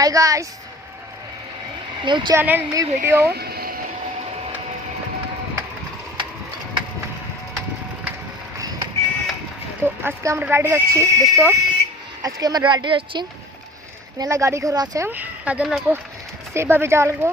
Hi guys, new channel, new video. তো আজকে আমরা রাইডে যাচ্ছি দোস্ত। আজকে আমরা রাইডে যাচ্ছি, মেলা গাড়ি ঘোড়া আছে, তার জন্য সেভাবে যাওয়া লাগবো।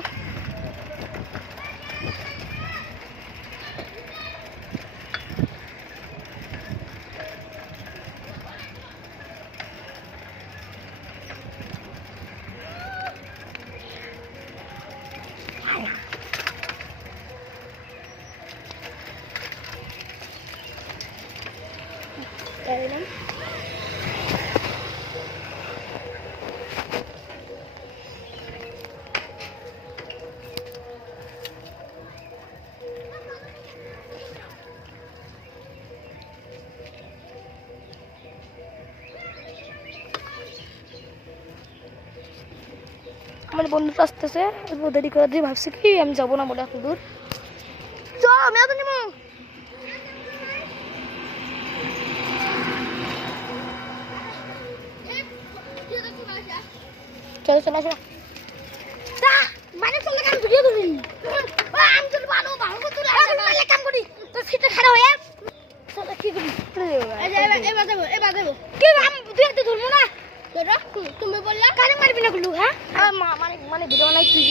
আমার বন্ধুটা আসতেছে, দেরি করে দিয়ে ভাবছি কি আমি যাবো না বলে এত দূর। চলো চলো আসো। মানে চলে কাম ভিডিও ধরি আমি তো ভালো ভালো তো লাগে কাম করি তো সিটে খারাপ হয়ে চলো কি করি এই বাজাবো কি আমি দুই হাতে ধরবো না তোরা তুমি বললা কারে মারবি না গুলো। হ্যাঁ মানে ভিডিও নাই তুই